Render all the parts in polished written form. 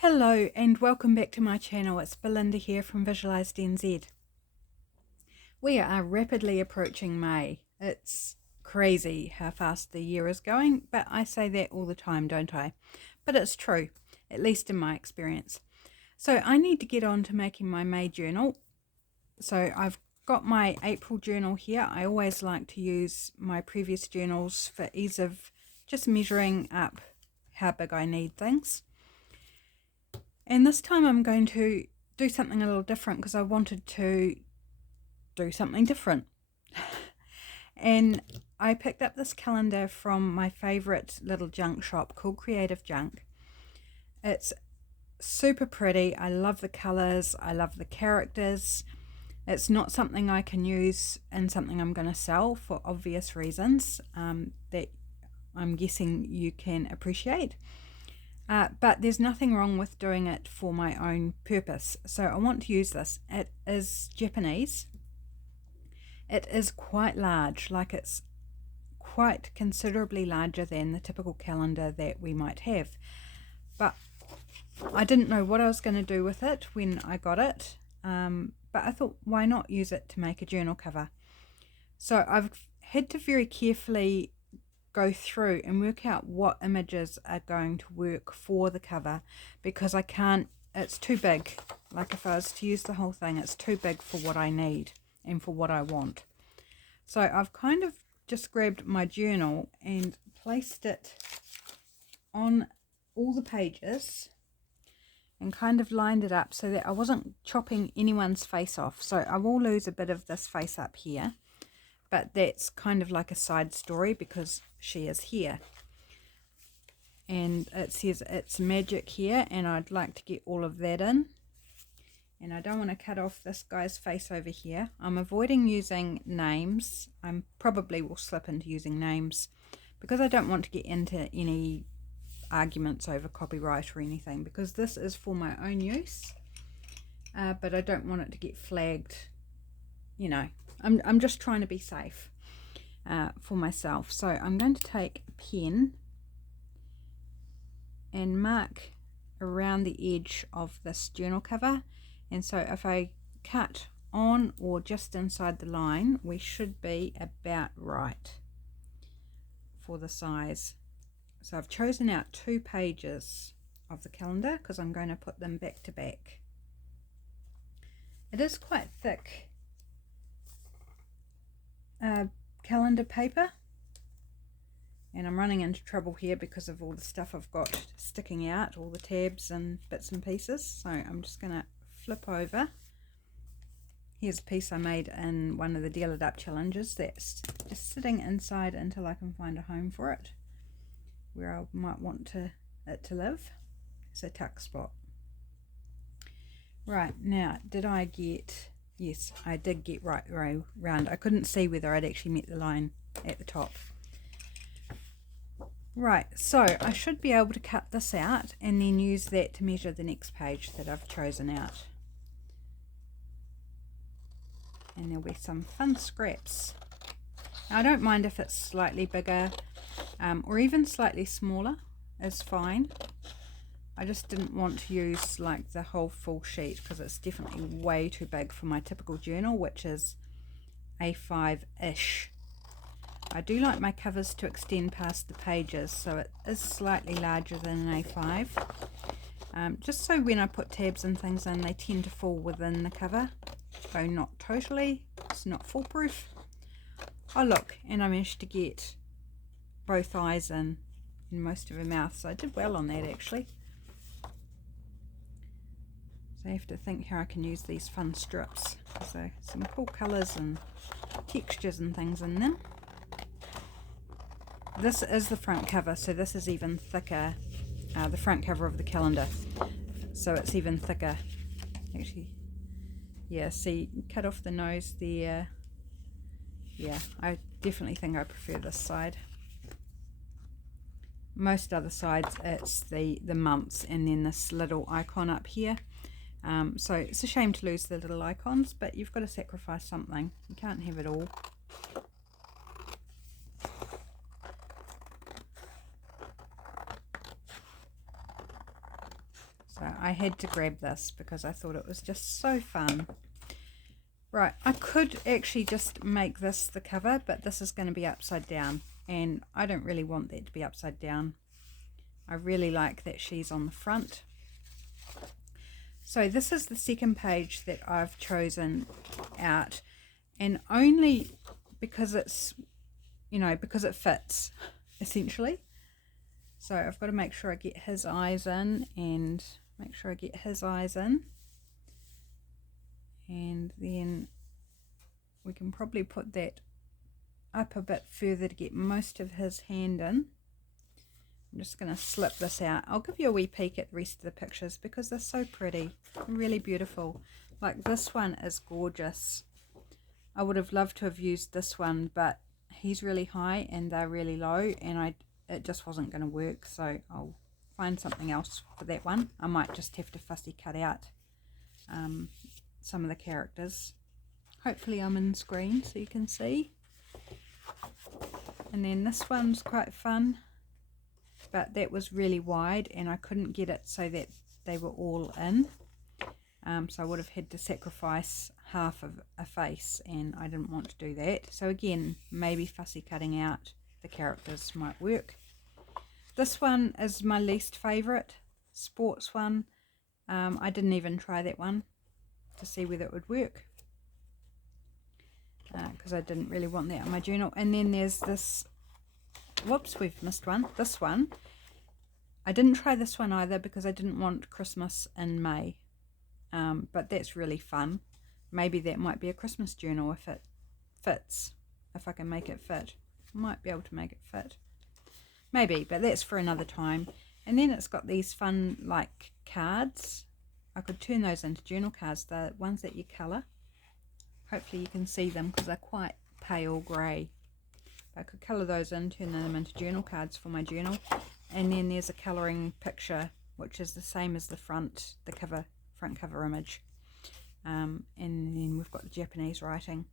Hello and welcome back to my channel. It's Belinda here from Visualized NZ. We are rapidly approaching May. It's crazy how fast the year is going, but I say that all the time, don't I? But it's true, at least in my experience. So I need to get on to making my May journal. So I've got my April journal here. I always like to use my previous journals for ease of just measuring up how big I need things. And this time I'm going to do something a little different because I wanted to do something different. And I picked up this calendar from my favorite little junk shop called Creative Junk. It's super pretty. I love the colors. I love the characters. It's not something I can use in something I'm going to sell for obvious reasons that I'm guessing you can appreciate. But there's nothing wrong with doing it for my own purpose. So I want to use this. It is Japanese. It is quite large, like it's quite considerably larger than the typical calendar that we might have. But I didn't know what I was going to do with it when I got it. But I thought, why not use it to make a journal cover? So I've had to very carefully go through and work out what images are going to work for the cover, because I can't, it's too big. Like if I was to use the whole thing, it's too big for what I need and for what I want. So I've kind of just grabbed my journal and placed it on all the pages and kind of lined it up so that I wasn't chopping anyone's face off. So I will lose a bit of this face up here, but that's kind of like a side story because she is here. And it says it's magic here, and I'd like to get all of that in. And I don't want to cut off this guy's face over here. I'm avoiding using names. I probably will slip into using names because I don't want to get into any arguments over copyright or anything, because this is for my own use. But I don't want it to get flagged, you know. I'm just trying to be safe for myself. So I'm going to take a pen and mark around the edge of this journal cover. And so if I cut on or just inside the line, we should be about right for the size. So I've chosen out 2 pages of the calendar because I'm going to put them back to back. It is quite thick calendar paper, and I'm running into trouble here because of all the stuff I've got sticking out, all the tabs and bits and pieces. So I'm just going to flip over. Here's a piece I made in one of the Deal It Up challenges that's just sitting inside until I can find a home for it where I might want it to live. It's a tuck spot. Right, now did I get... Yes, I did get right round. I couldn't see whether I'd actually met the line at the top. Right, so I should be able to cut this out and then use that to measure the next page that I've chosen out. And there'll be some fun scraps. Now, I don't mind if it's slightly bigger or even slightly smaller is fine. I just didn't want to use like the whole full sheet because it's definitely way too big for my typical journal, which is A5-ish. I do like my covers to extend past the pages, so it is slightly larger than an A5. Just so when I put tabs and things in, they tend to fall within the cover, though not totally. It's not foolproof. Oh look, and I managed to get both eyes in and most of her mouth, so I did well on that actually. I have to think how I can use these fun strips. So some cool colours and textures and things in them. This is the front cover, so this is even thicker, the front cover of the calendar. So it's even thicker. Actually, yeah, see, cut off the nose there. Yeah, I definitely think I prefer this side. Most other sides, it's the months and then this little icon up here. So it's a shame to lose the little icons, but you've got to sacrifice something. You can't have it all. So I had to grab this because I thought it was just so fun. Right, I could actually just make this the cover, but this is going to be upside down, and I don't really want that to be upside down. I really like that she's on the front. So this is the second page that I've chosen out, and only because it's, you know, because it fits, essentially. So I've got to make sure I get his eyes in, and make sure I get his eyes in. And then we can probably put that up a bit further to get most of his hand in. I'm just going to slip this out. I'll give you a wee peek at the rest of the pictures because they're so pretty, really beautiful. Like this one is gorgeous. I would have loved to have used this one, but he's really high and they're really low, and it just wasn't going to work, so I'll find something else for that one. I might just have to fussy cut out some of the characters. Hopefully I'm in screen so you can see. And then this one's quite fun, but that was really wide and I couldn't get it so that they were all in. So I would have had to sacrifice half of a face, and I didn't want to do that. So again, maybe fussy cutting out the characters might work. This one is my least favourite, sports one. I didn't even try that one to see whether it would work, because I didn't really want that on my journal. And then there's this, whoops, we've missed one. This one, I didn't try this one either because I didn't want Christmas in May, but that's really fun. Maybe that might be a Christmas journal if it fits, if I can make it fit. I might be able to make it fit, maybe, but that's for another time. And then it's got these fun like cards. I could turn those into journal cards, the ones that you colour. Hopefully you can see them because they're quite pale grey. I could colour those in, turn them into journal cards for my journal. And then there's a colouring picture, which is the same as the front cover image. And then we've got the Japanese writing.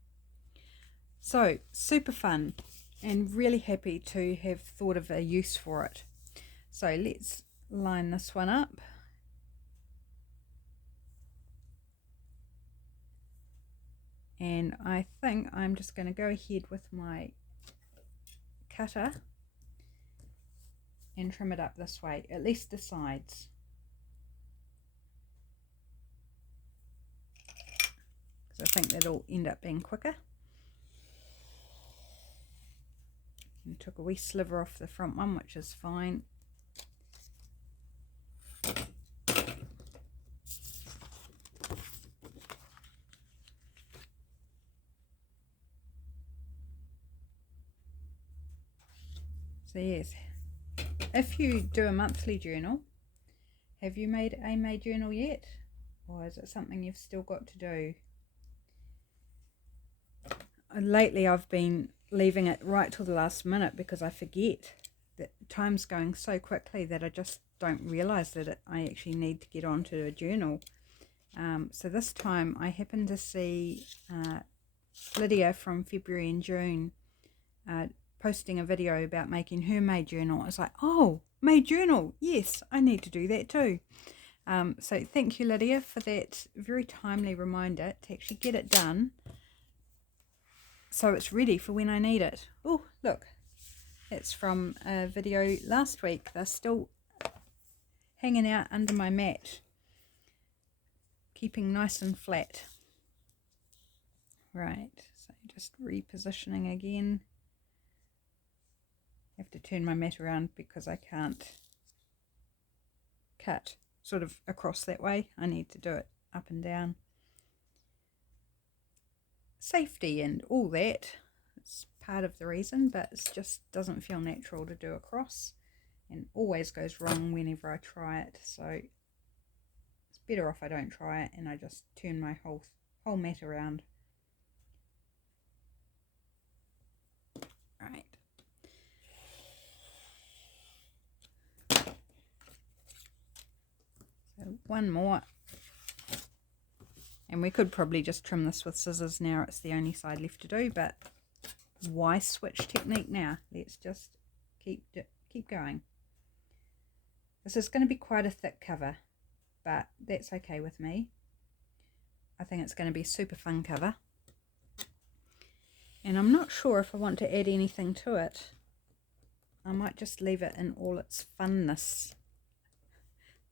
So super fun, and really happy to have thought of a use for it. So let's line this one up. And I think I'm just going to go ahead with my cutter and trim it up this way, at least the sides. Because I think that'll end up being quicker. And took a wee sliver off the front one, which is fine. So yes, if you do a monthly journal, have you made a May journal yet? Or is it something you've still got to do? Lately I've been leaving it right till the last minute because I forget that time's going so quickly that I just don't realise that I actually need to get onto a journal. So this time I happened to see Lydia from February and June posting a video about making her May journal. I was like, oh, May journal, yes, I need to do that too. So thank you, Lydia, for that very timely reminder to actually get it done so it's ready for when I need it. Oh, look, it's from a video last week. They're still hanging out under my mat, keeping nice and flat. Right, so just repositioning again. I have to turn my mat around because I can't cut sort of across that way. I need to do it up and down. Safety and all that, it's part of the reason, but it just doesn't feel natural to do across, and always goes wrong whenever I try it. So it's better off I don't try it and I just turn my whole mat around. Right. So one more, and we could probably just trim this with scissors now. It's the only side left to do, but why switch technique now? Let's just keep going. This is going to be quite a thick cover, but that's okay with me. I think it's going to be a super fun cover. And I'm not sure if I want to add anything to it. I might just leave it in all its funness.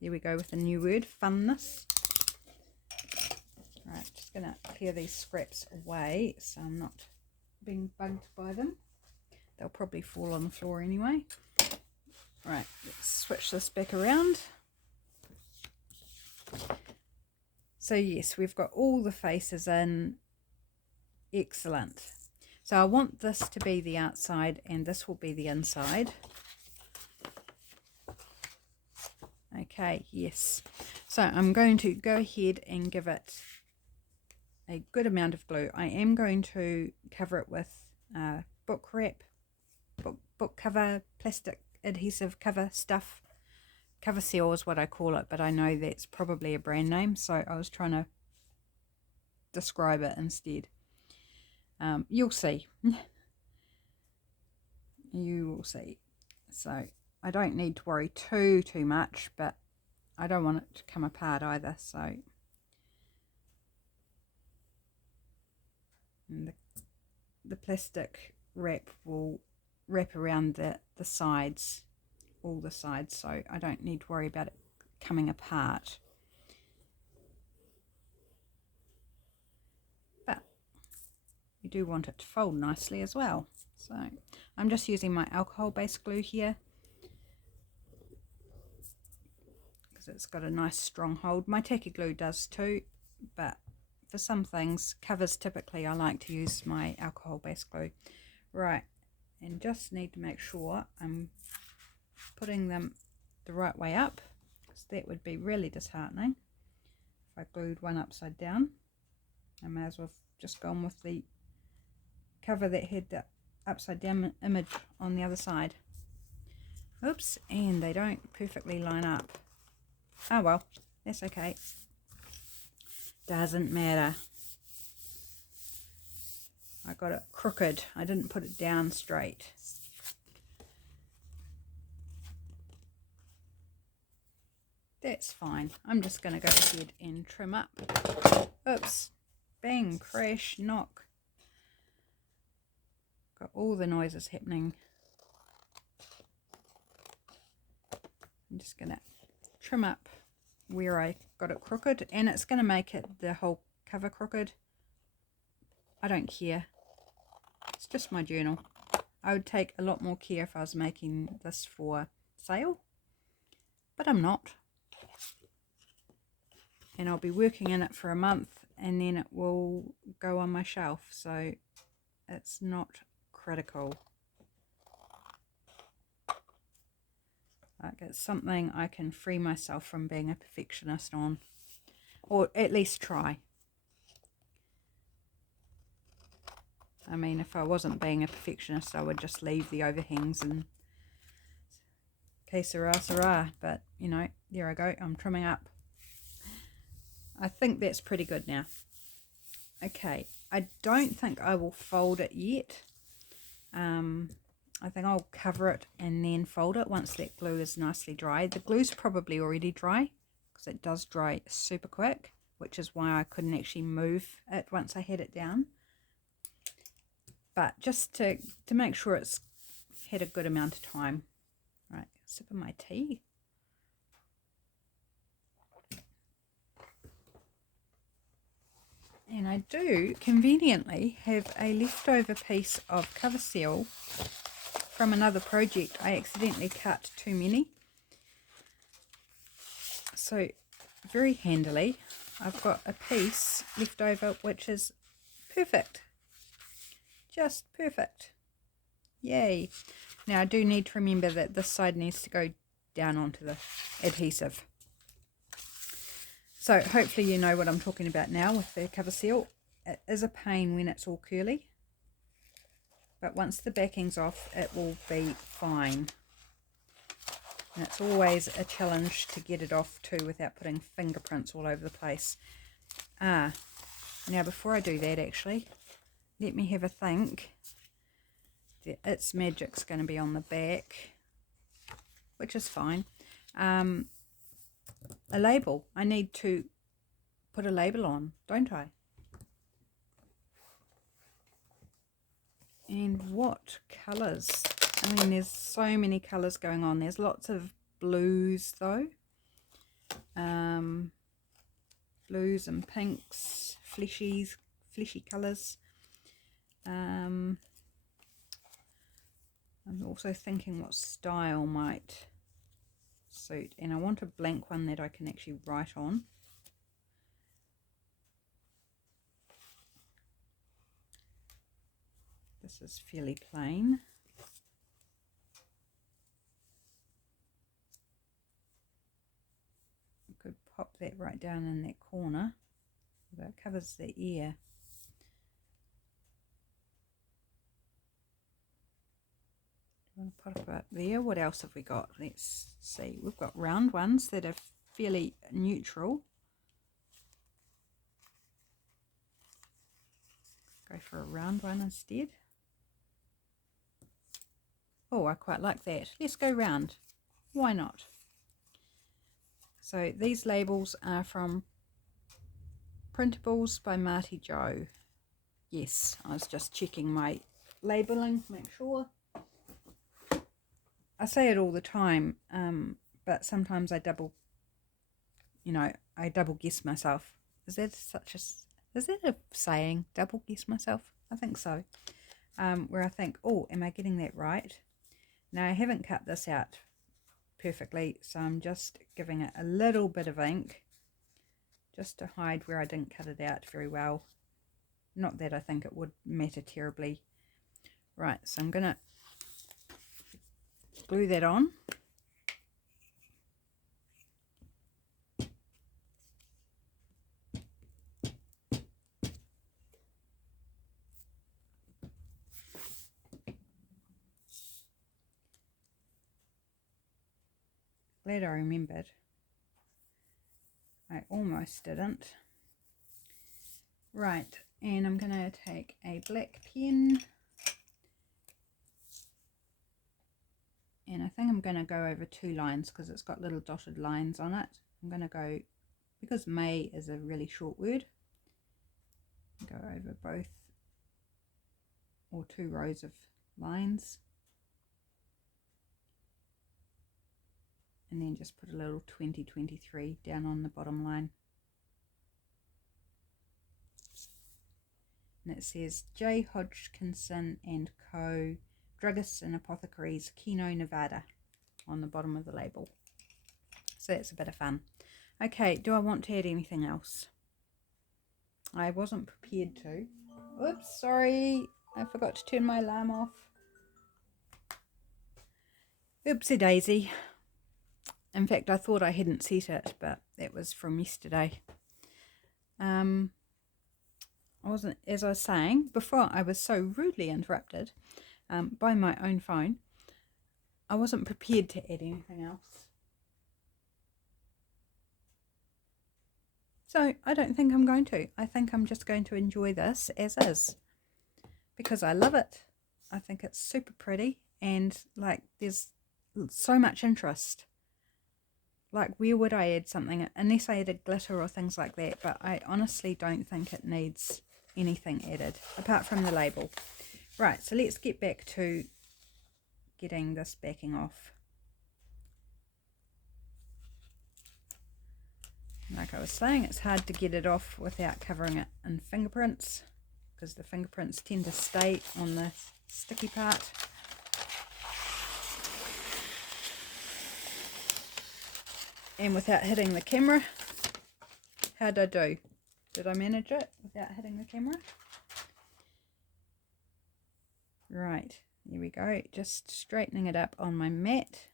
There we go with a new word, funness. Right, just going to clear these scraps away so I'm not being bugged by them. They'll probably fall on the floor anyway. Right, let's switch this back around. So yes, we've got all the faces in. Excellent. So I want this to be the outside and this will be the inside. Okay, yes. So I'm going to go ahead and give it a good amount of glue. I am going to cover it with book wrap, book cover, plastic adhesive cover stuff. Cover seal is what I call it, but I know that's probably a brand name, so I was trying to describe it instead. You'll see. You will see. So I don't need to worry too much, but I don't want it to come apart either. So and the plastic wrap will wrap around the sides, all the sides, so I don't need to worry about it coming apart. But you do want it to fold nicely as well. So I'm just using my alcohol-based glue here because it's got a nice strong hold. My tacky glue does too, but for some things, covers typically, I like to use my alcohol-based glue. Right, and just need to make sure I'm putting them the right way up, because that would be really disheartening if I glued one upside down. I may as well have just gone with the cover that had the upside down image on the other side. Oops, and they don't perfectly line up. Oh well, that's okay. Doesn't matter. I got it crooked. I didn't put it down straight. That's fine. I'm just going to go ahead and trim up. Oops. Bang, crash, knock. Got all the noises happening. I'm just going to trim up where I got it crooked, and it's going to make it the whole cover crooked. I don't care. It's just my journal. I would take a lot more care if I was making this for sale, but I'm not. And I'll be working in it for a month and then it will go on my shelf, so it's not critical. Like, it's something I can free myself from being a perfectionist on, or at least try. I mean, if I wasn't being a perfectionist, I would just leave the overhangs and que sera, sera. But, you know, there I go. I'm trimming up. I think that's pretty good now. Okay, I don't think I will fold it yet. I think I'll cover it and then fold it once that glue is nicely dry. The glue's probably already dry because it does dry super quick, which is why I couldn't actually move it once I had it down. But just to make sure it's had a good amount of time. Right, sip of my tea. And I do conveniently have a leftover piece of cover seal from another project. I accidentally cut too many. So very handily, I've got a piece left over which is perfect. Just perfect. Yay. Now I do need to remember that this side needs to go down onto the adhesive. So hopefully you know what I'm talking about now with the cover seal. It is a pain when it's all curly, but once the backing's off it will be fine. And it's always a challenge to get it off too without putting fingerprints all over the place. Now before I do that, actually, let me have a think. It's Magic's going to be on the back, which is fine. a label. I need to put a label on, don't I? And what colours? I mean, there's so many colours going on. There's lots of blues though. Blues and pinks, fleshy colours. I'm also thinking what style might suit, and I want a blank one that I can actually write on. This is fairly plain. I could pop that right down in that corner, but it covers the ear. I'm going to put it up there. What else have we got? Let's see. We've got round ones that are fairly neutral. Go for a round one instead. Oh, I quite like that. Let's go round. Why not? So these labels are from Printables by MartiJo. Yes, I was just checking my labelling to make sure. I say it all the time, but sometimes I double guess myself. Is that a saying? Double guess myself? I think so. Where I think, oh, am I getting that right? Now I haven't cut this out perfectly, so I'm just giving it a little bit of ink just to hide where I didn't cut it out very well. Not that I think it would matter terribly. Right, so I'm gonna glue that on. Glad I remembered. I almost didn't. Right, and I'm going to take a black pen, and I think I'm going to go over 2 lines because it's got little dotted lines on it. I'm going to go, because May is a really short word, go over both or 2 rows of lines, and then just put a little 2023 down on the bottom line. And it says J. Hodgkinson and Co. Druggists and Apothecaries, Keno, Nevada on the bottom of the label. So that's a bit of fun. Okay, do I want to add anything else? I wasn't prepared to. Oops, sorry. I forgot to turn my alarm off. Oopsie daisy. In fact, I thought I hadn't set it, but that was from yesterday. As I was saying before, I was so rudely interrupted by my own phone. I wasn't prepared to add anything else. So I don't think I'm going to. I think I'm just going to enjoy this as is, because I love it. I think it's super pretty, and like there's so much interest. Like, where would I add something unless I added glitter or things like that? But I honestly don't think it needs anything added apart from the label. Right, so let's get back to getting this backing off. Like I was saying, it's hard to get it off without covering it in fingerprints, because the fingerprints tend to stay on the sticky part. And without hitting the camera. How'd I do? Did I manage it without hitting the camera? Right, here we go. Just straightening it up on my mat.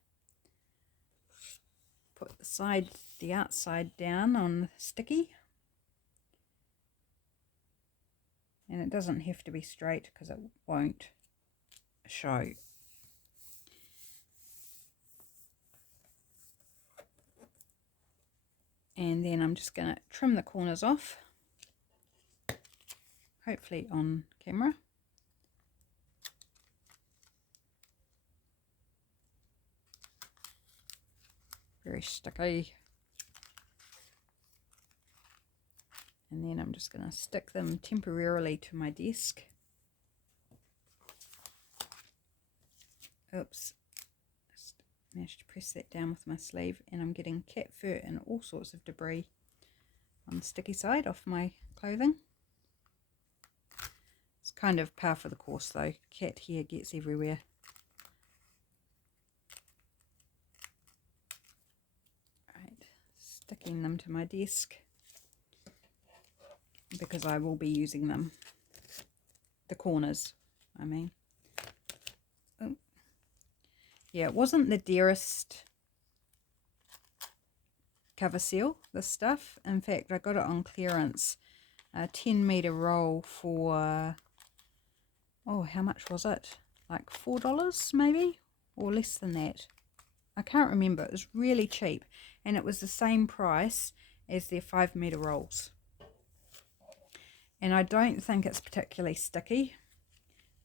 Put the outside down on the sticky. And it doesn't have to be straight because it won't show. And then I'm just going to trim the corners off, hopefully on camera. Very sticky. And then I'm just going to stick them temporarily to my desk. Oops. Just managed to press that down with my sleeve, and I'm getting cat fur and all sorts of debris on the sticky side off my clothing. It's kind of par for the course though. Cat hair gets everywhere. Right, sticking them to my desk because I will be using them. The corners, I mean. Oh. Yeah, it wasn't the dearest cover seal, this stuff. In fact, I got it on clearance. A 10-meter roll for, oh, how much was it? Like $4 maybe? Or less than that. I can't remember. It was really cheap. And it was the same price as their 5-meter rolls. And I don't think it's particularly sticky.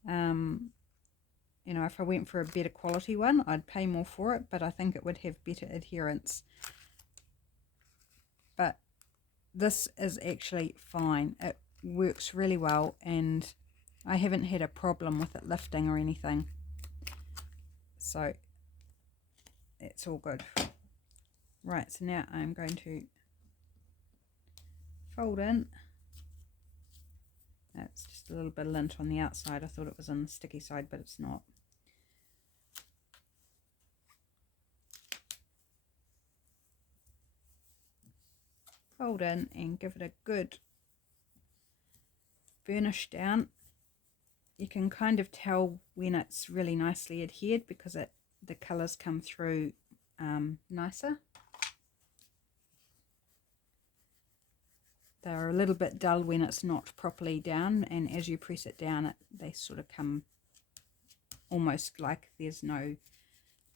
You know, if I went for a better quality one, I'd pay more for it, but I think it would have better adherence. But this is actually fine. It works really well, and I haven't had a problem with it lifting or anything. So it's all good. Right, so now I'm going to fold in. That's just a little bit of lint on the outside. I thought it was on the sticky side, but it's not. Fold in and give it a good burnish down. You can kind of tell when it's really nicely adhered because the colours come through nicer. They're a little bit dull when it's not properly down, and as you press it down, they sort of come almost like there's no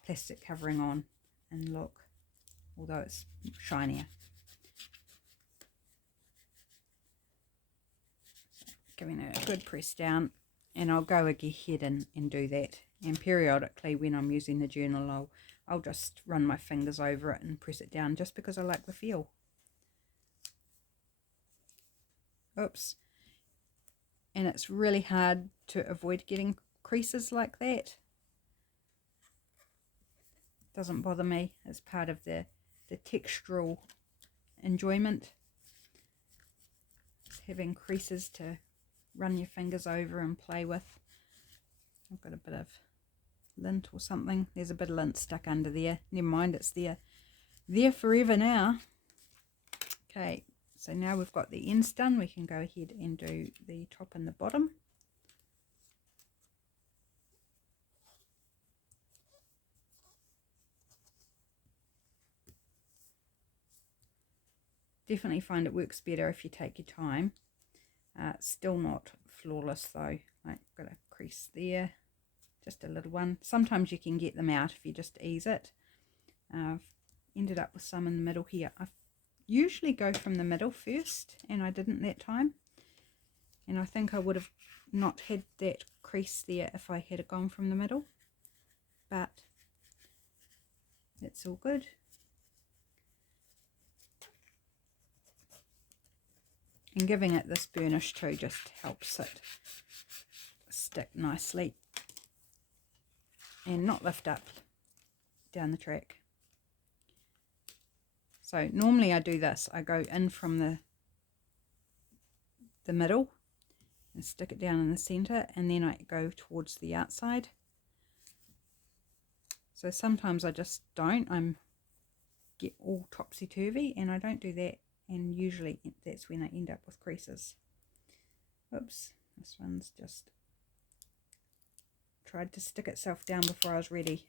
plastic covering on. And look, although it's shinier. Giving it a good press down, and I'll go ahead and do that. And periodically when I'm using the journal, I'll just run my fingers over it and press it down just because I like the feel. Oops. And it's really hard to avoid getting creases like that. Doesn't bother me. It's part of the textural enjoyment. Just having creases to run your fingers over and play with. I've got a bit of lint or something. There's a bit of lint stuck under there. Never mind, it's there forever now. Okay, so now we've got the ends done, we can go ahead and do the top and the bottom. Definitely find it works better if you take your time. Still not flawless though. Like, got a crease there, just a little one. Sometimes you can get them out if you just ease it. I've ended up with some in the middle here. I usually go from the middle first, and I didn't that time. And I think I would have not had that crease there if I had gone from the middle. But it's all good. And giving it this burnish too just helps it stick nicely and not lift up down the track. So normally I do this. I go in from the middle and stick it down in the center, and then I go towards the outside. So sometimes I just don't. Get all topsy-turvy, and I don't do that. And usually that's when I end up with creases. Oops, this one's just tried to stick itself down before I was ready.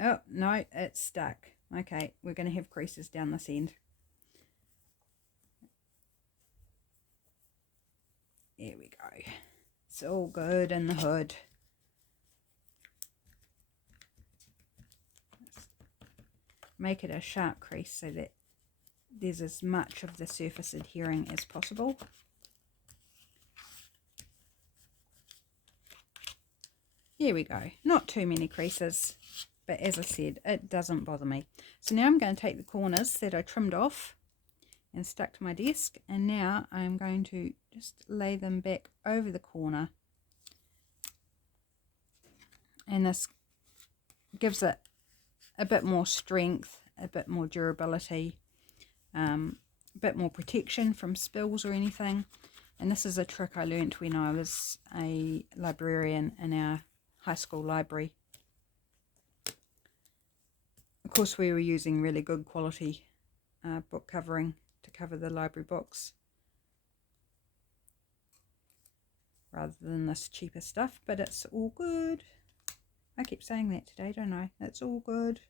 Oh, no, it's stuck. Okay, we're going to have creases down this end. There we go. It's all good in the hood. Make it a sharp crease so that there's as much of the surface adhering as possible. Here we go. Not too many creases. But as I said, it doesn't bother me. So now I'm going to take the corners that I trimmed off and stuck to my desk, and now I'm going to just lay them back over the corner, and this gives it a bit more strength, a bit more durability, a bit more protection from spills or anything. And this is a trick I learnt when I was a librarian in our high school library. Of course, we were using really good quality book covering to cover the library books, rather than this cheaper stuff, but it's all good. I keep saying that today, don't I? It's all good.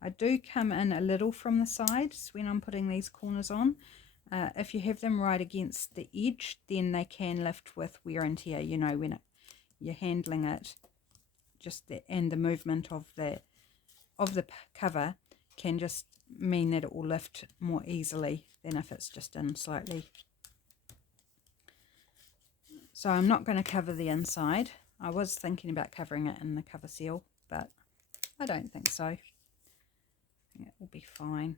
I do come in a little from the sides when I'm putting these corners on. If you have them right against the edge, then they can lift with wear and tear, you know, when you're handling it. Just the, and the movement of the cover can just mean that it will lift more easily than if it's just in slightly. So I'm not going to cover the inside. I was thinking about covering it in the cover seal, but I don't think so. I think it will be fine.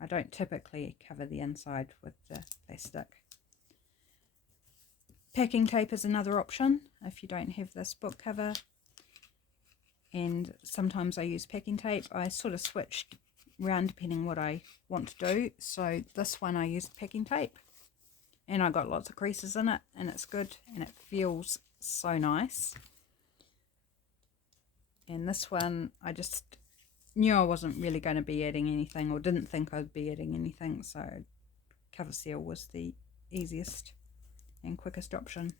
I don't typically cover the inside with the plastic. Packing tape is another option if you don't have this book cover, and sometimes I use packing tape. I sort of switched around depending what I want to do. So this one I used packing tape, and I got lots of creases in it, and it's good, and it feels so nice. And this one I just knew I wasn't really going to be adding anything, or didn't think I'd be adding anything, so cover seal was the easiest and quickest option.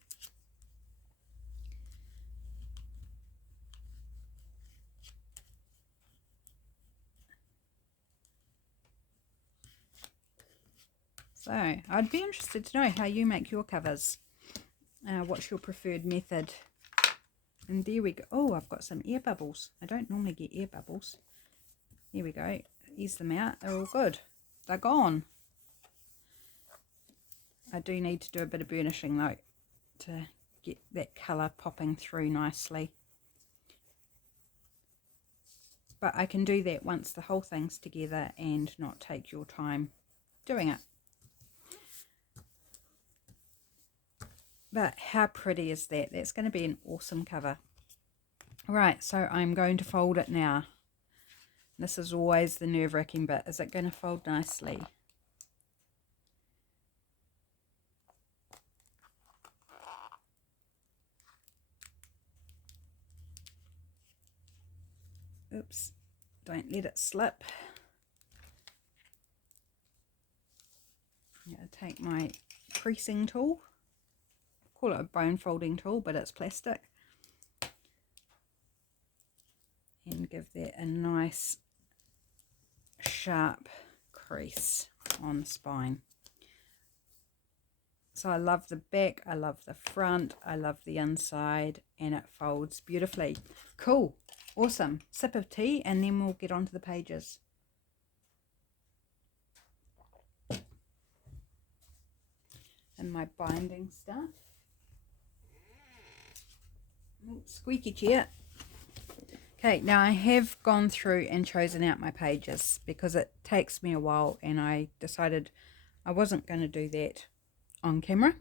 So I'd be interested to know how you make your covers. What's your preferred method? And there we go. Oh, I've got some air bubbles. I don't normally get air bubbles. Here we go. Ease them out. They're all good. They're gone. I do need to do a bit of burnishing though to get that colour popping through nicely. But I can do that once the whole thing's together and not take your time doing it. But how pretty is that? That's going to be an awesome cover. Right, so I'm going to fold it now. This is always the nerve-wracking bit. Is it going to fold nicely? Oops, don't let it slip. I'm going to take my creasing tool. Call it a bone folding tool, but it's plastic. And give that a nice sharp crease on the spine. So I love the back, I love the front, I love the inside, and it folds beautifully. Cool, awesome. Sip of tea and then we'll get on to the pages. And my binding stuff. Ooh, squeaky chair. Okay, now I have gone through and chosen out my pages because it takes me a while, and I decided I wasn't going to do that on camera.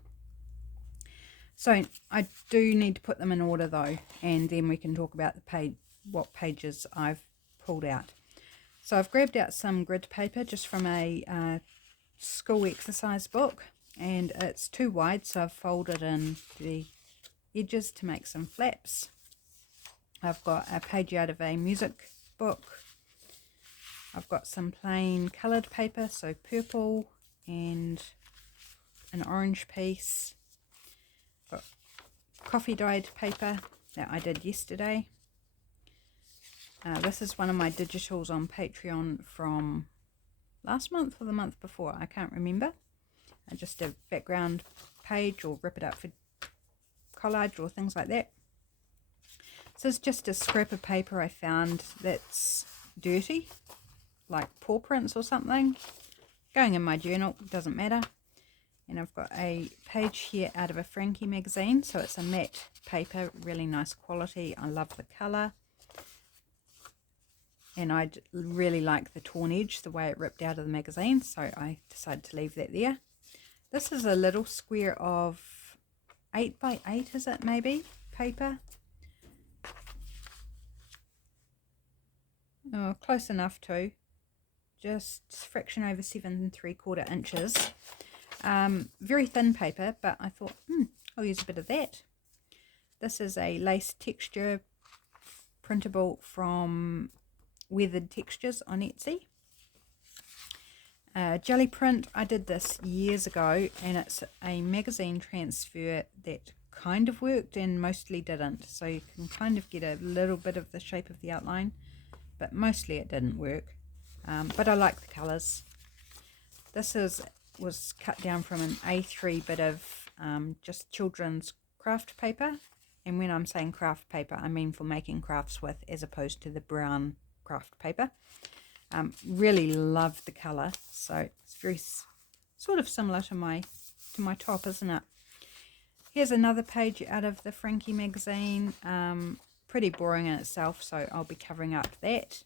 So I do need to put them in order though, and then we can talk about the page, what pages I've pulled out. So I've grabbed out some grid paper just from a school exercise book, and it's too wide, so I've folded in the edges to make some flaps. I've got a page out of a music book. I've got some plain coloured paper, so purple and an orange piece. Got coffee dyed paper that I did yesterday. This is one of my digitals on Patreon from last month or the month before, I can't remember. Just a background page, or rip it up for collage or things like that. So it's just a scrap of paper I found that's dirty, like paw prints or something, going in my journal, doesn't matter. And I've got a page here out of a Frankie magazine, so it's a matte paper, really nice quality. I love the colour, and I really like the torn edge, the way it ripped out of the magazine, so I decided to leave that there. This is a little square of 8 by 8, is it maybe, paper? Oh, close enough too. Just fraction over 7 3/4 inches. Very thin paper, but I thought, I'll use a bit of that. This is a lace texture printable from Weathered Textures on Etsy. Jelly print, I did this years ago, and it's a magazine transfer that kind of worked and mostly didn't. So you can kind of get a little bit of the shape of the outline, but mostly it didn't work. But I like the colours. This was cut down from an A3 bit of just children's craft paper. And when I'm saying craft paper, I mean for making crafts with, as opposed to the brown craft paper. Really love the colour, so it's very sort of similar to my top, isn't it? Here's another page out of the Frankie magazine. Pretty boring in itself, so I'll be covering up that.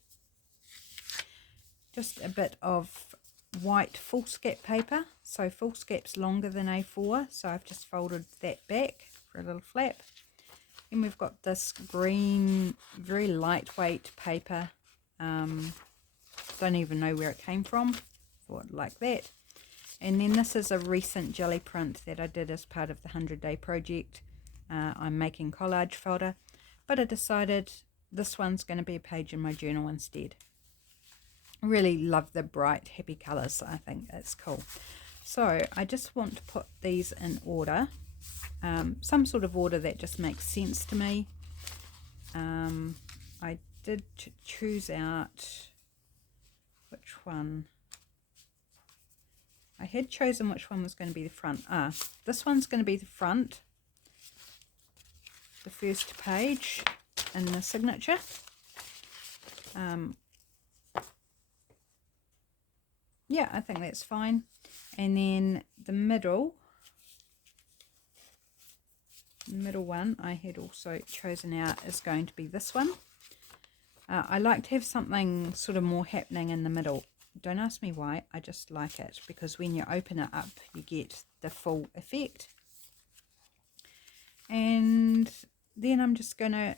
Just a bit of white foolscap paper. So foolscap's longer than A4, so I've just folded that back for a little flap. And we've got this green, very lightweight paper. Don't even know where it came from. Thought like that. And then this is a recent jelly print that I did as part of the 100-day project. I'm making collage folder, but I decided this one's going to be a page in my journal instead. I really love the bright, happy colours. I think it's cool. So I just want to put these in order, some sort of order that just makes sense to me. I did choose out which one. I had chosen which one was going to be the front. This one's going to be the front, the first page in the signature. Yeah, I think that's fine. And then the middle one I had also chosen out is going to be this one. I like to have something sort of more happening in the middle. Don't ask me why, I just like it, because when you open it up you get the full effect. And then I'm just going to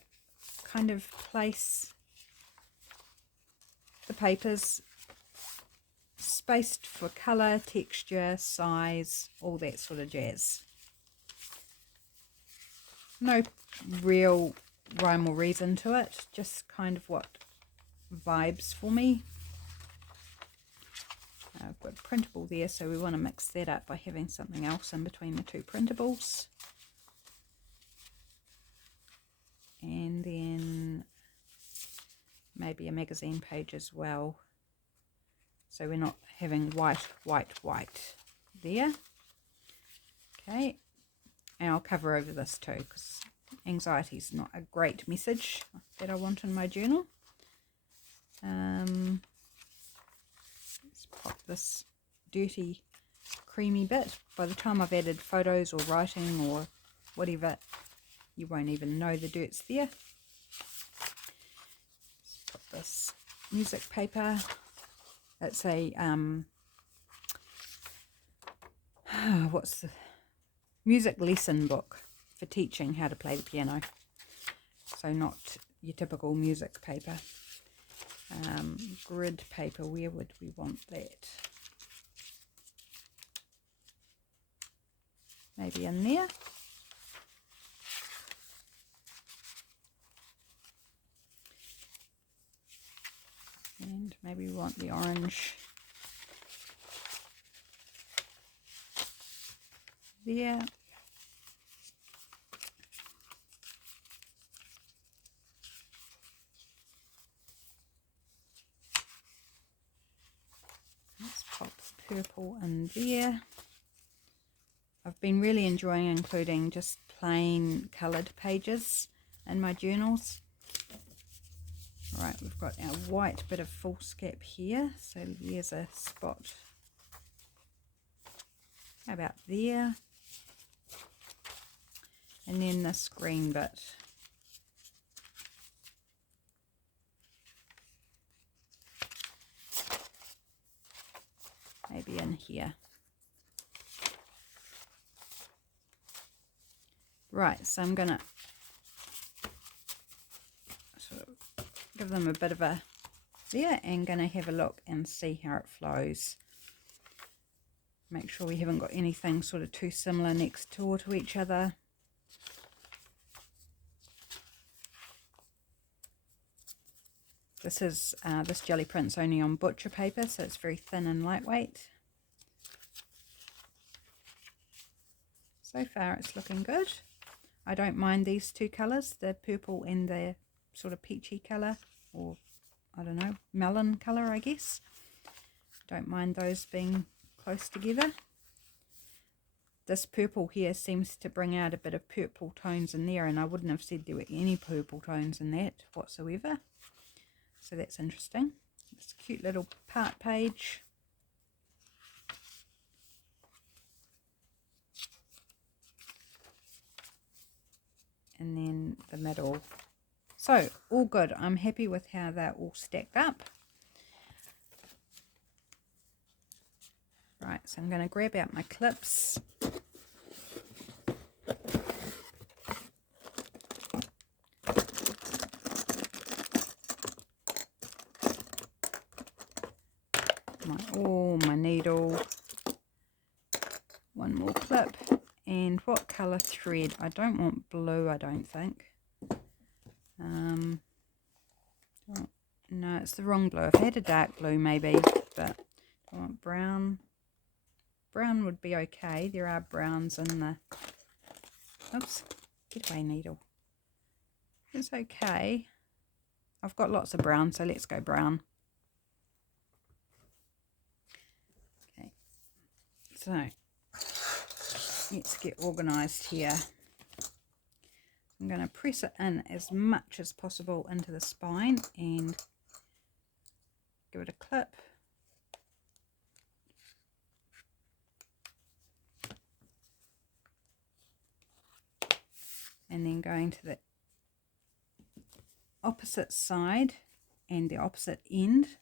kind of place the papers spaced for colour, texture, size, all that sort of jazz. No real rhyme or reason to it, just kind of what vibes for me. I've got a printable there, so we want to mix that up by having something else in between the two printables. And then maybe a magazine page as well, so we're not having white there. Okay, and I'll cover over this too, because anxiety is not a great message that I want in my journal. Let's pop this dirty creamy bit. By the time I've added photos or writing or whatever, you won't even know the dirt's there. Let's put this music paper. It's a what's the music lesson book for teaching how to play the piano. So not your typical music paper. Grid paper, where would we want that? Maybe in there. And maybe we want the orange there. Let's pop purple in there. I've been really enjoying including just plain coloured pages in my journals. Alright, we've got our white bit of foolscap here, so there's a spot. How about there? And then this green bit. Maybe in here. Right, so I'm going to sort of give them a bit of a there and going to have a look and see how it flows. Make sure we haven't got anything sort of too similar next door to each other. This is this jelly print's only on butcher paper, so it's very thin and lightweight. So far it's looking good. I don't mind these two colours, the purple and the sort of peachy colour, or I don't know, melon colour I guess. Don't mind those being close together. This purple here seems to bring out a bit of purple tones in there, and I wouldn't have said there were any purple tones in that whatsoever. So that's interesting. It's a cute little part page. And then the middle. So all good. I'm happy with how they're all stacked up. Right, so I'm going to grab out my clips. My needle, one more clip, and what colour thread? I don't want blue, I don't think. No, it's the wrong blue. If I had a dark blue maybe, but I want brown. Brown would be okay. There are browns in the, oops, get away needle. It's okay. I've got lots of brown, so let's go brown. So let's get organised here. I'm going to press it in as much as possible into the spine and give it a clip. And then going to the opposite side and the opposite end.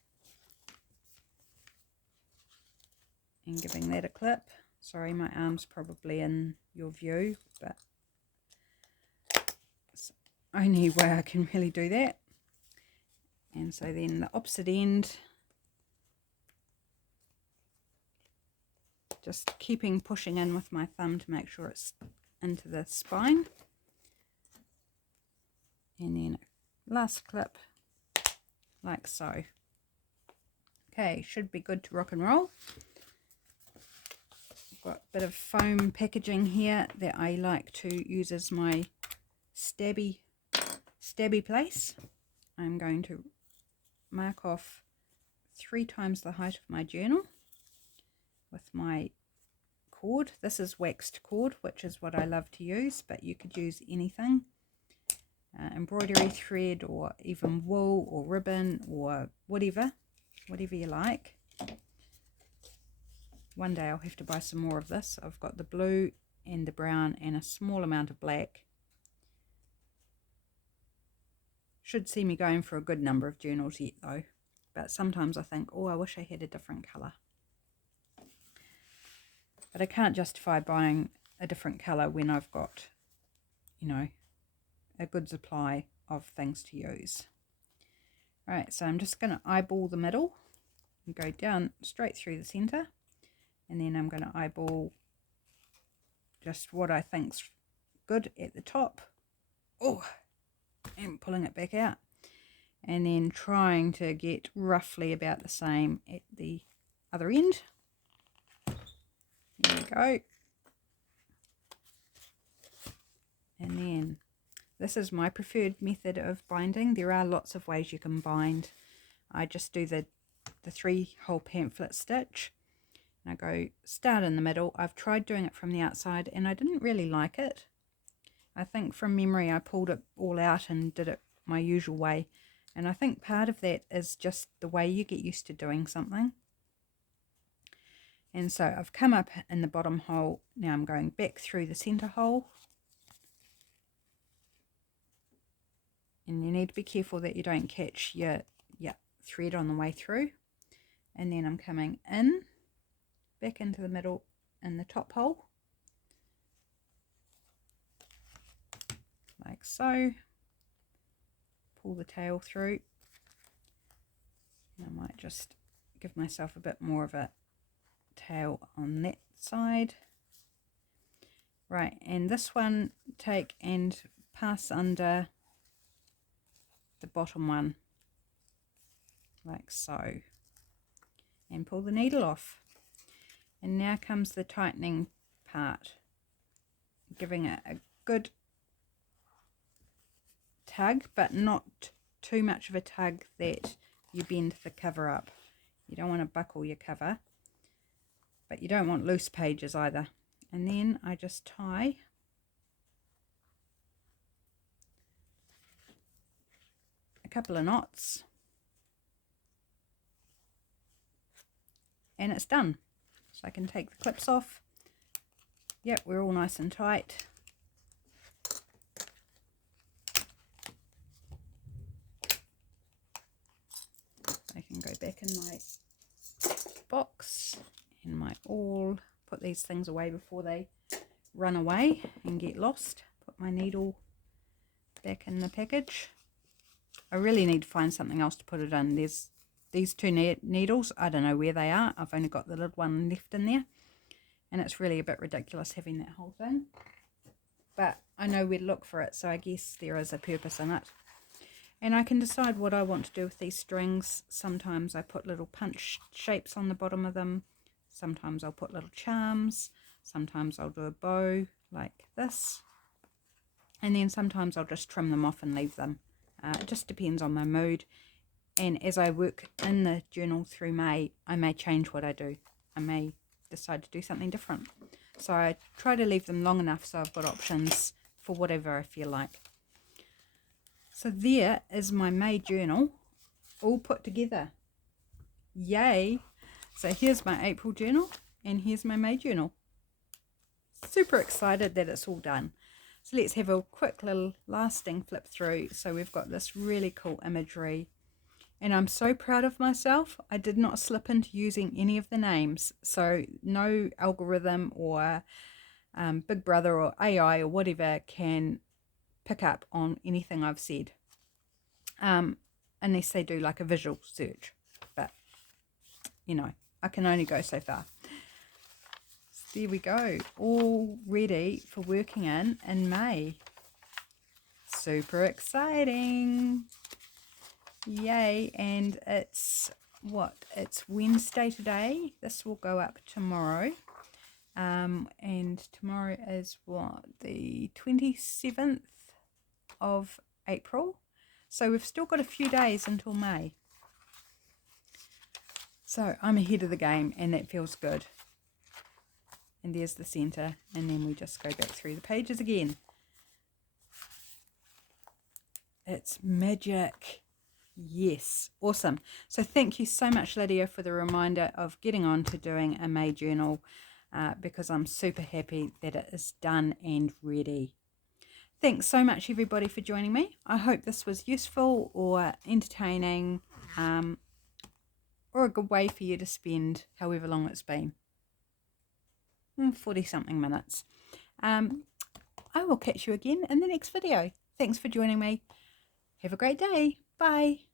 And giving that a clip. Sorry, my arm's probably in your view, but it's the only way I can really do that. And so then the opposite end, just keeping pushing in with my thumb to make sure it's into the spine. And then last clip, like so. Okay, should be good to rock and roll. Got a bit of foam packaging here that I like to use as my stabby place. I'm going to mark off 3 times the height of my journal with my cord. This is waxed cord, which is what I love to use, but you could use anything. Embroidery thread, or even wool or ribbon, or whatever you like. One day I'll have to buy some more of this. I've got the blue and the brown and a small amount of black. Should see me going for a good number of journals yet though. But sometimes I think, oh, I wish I had a different colour. But I can't justify buying a different colour when I've got, you know, a good supply of things to use. Right, so I'm just going to eyeball the middle and go down straight through the centre. And then I'm going to eyeball just what I think's good at the top. Oh, and pulling it back out. And then trying to get roughly about the same at the other end. There we go. And then this is my preferred method of binding. There are lots of ways you can bind. I just do the 3-hole pamphlet stitch. I go start in the middle. I've tried doing it from the outside and I didn't really like it. I think from memory I pulled it all out and did it my usual way, and I think part of that is just the way you get used to doing something. And so I've come up in the bottom hole. Now I'm going back through the center hole. And you need to be careful that you don't catch your thread on the way through. And then I'm coming in, back into the middle in the top hole. Like so. Pull the tail through. And I might just give myself a bit more of a tail on that side. Right, and this one take and pass under the bottom one, like so, and pull the needle off. And now comes the tightening part, giving it a good tug, but not too much of a tug that you bend the cover up. You don't want to buckle your cover, but you don't want loose pages either. And then I just tie a couple of knots, and it's done. So I can take the clips off. Yep, we're all nice and tight. I can go back in my box and my awl, put these things away before they run away and get lost. Put my needle back in the package. I really need to find something else to put it in. There's these two needles, I don't know where they are. I've only got the little one left in there, and it's really a bit ridiculous having that whole thing, but I know where to look for it, so I guess there is a purpose in it. And I can decide what I want to do with these strings. Sometimes I put little punch shapes on the bottom of them, sometimes I'll put little charms, sometimes I'll do a bow like this, and then sometimes I'll just trim them off and leave them. It just depends on my mood. And as I work in the journal through May, I may change what I do. I may decide to do something different. So I try to leave them long enough so I've got options for whatever I feel like. So there is my May journal all put together. Yay! So here's my April journal and here's my May journal. Super excited that it's all done. So let's have a quick little lasting flip through. So we've got this really cool imagery. And I'm so proud of myself. I did not slip into using any of the names. So no algorithm or Big Brother or AI or whatever can pick up on anything I've said. Unless they do like a visual search. But, you know, I can only go so far. So there we go. All ready for working in May. Super exciting. Yay. And it's Wednesday today. This will go up tomorrow. And tomorrow is the 27th of April. So we've still got a few days until May. So I'm ahead of the game and that feels good. And there's the center, and then we just go back through the pages again. It's magic. Yes, awesome. So thank you so much, Lydia, for the reminder of getting on to doing a May journal, because I'm super happy that it is done and ready. Thanks so much, everybody, for joining me. I hope this was useful or entertaining, or a good way for you to spend however long it's been. 40-something minutes. I will catch you again in the next video. Thanks for joining me. Have a great day. Bye.